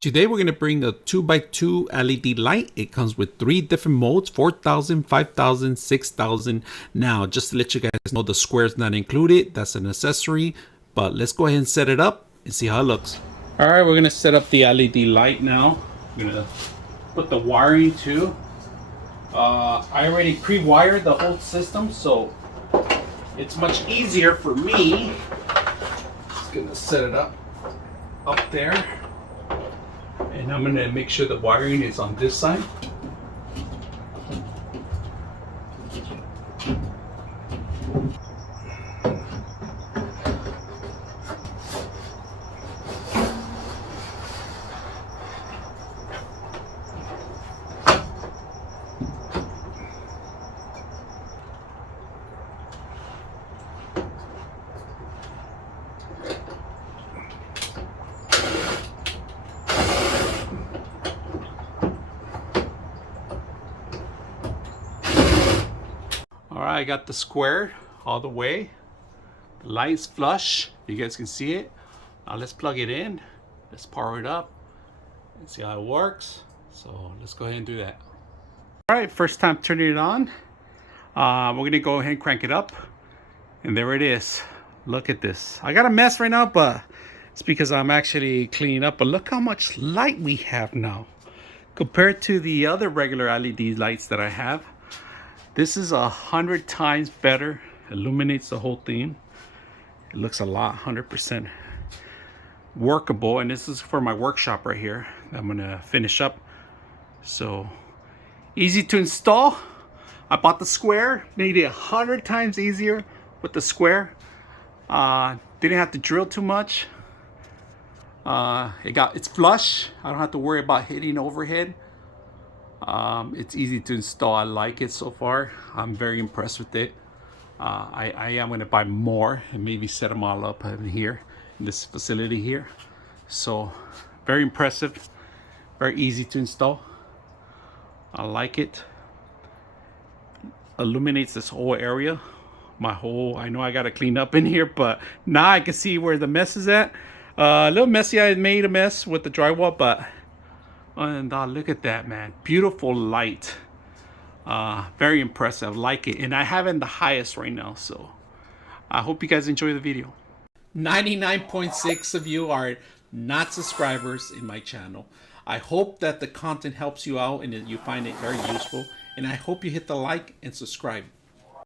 Today we're going to bring a 2x2 LED light. It comes with 3 different modes, 4,000, 5,000, 6,000. Now, just to let you guys know, the square is not included. That's an accessory. But let's go ahead and set it up and see how it looks. All right, we're going to set up the LED light now. I'm going to put the wiring too. I already pre-wired the whole system, so it's much easier for me. Just going to set it up there. And I'm going to make sure the wiring is on this side. Alright, I got the square all the way. The light's flush. You guys can see it. Now let's plug it in. Let's power it up and see how it works. So let's go ahead and do that. Alright, first time turning it on. We're going to go ahead and crank it up. And there it is. Look at this. I got a mess right now, but it's because I'm actually cleaning up. But look how much light we have now. Compared to the other regular LED lights that I have. This is 100 times better. Illuminates the whole thing. It looks a lot, 100% workable. And this is for my workshop right here. I'm gonna finish up. So easy to install. I bought the square, made it 100 times easier with the square. Didn't have to drill too much. It's flush. I don't have to worry about hitting overhead. It's easy to install. I like it so far. I'm very impressed with it. I am going to buy more and maybe set them all up in here in this facility here. So very impressive, very easy to install. I like it. Illuminates this whole area. I know I got to clean up in here, but now I can see where the mess is at. A little messy. I made a mess with the drywall, but and look at that, man. Beautiful light. Very impressive. Like it. And I have it in the highest right now. So I hope you guys enjoy the video. 99.6 of you are not subscribers in my channel. I hope that the content helps you out and that you find it very useful. And I hope you hit the like and subscribe.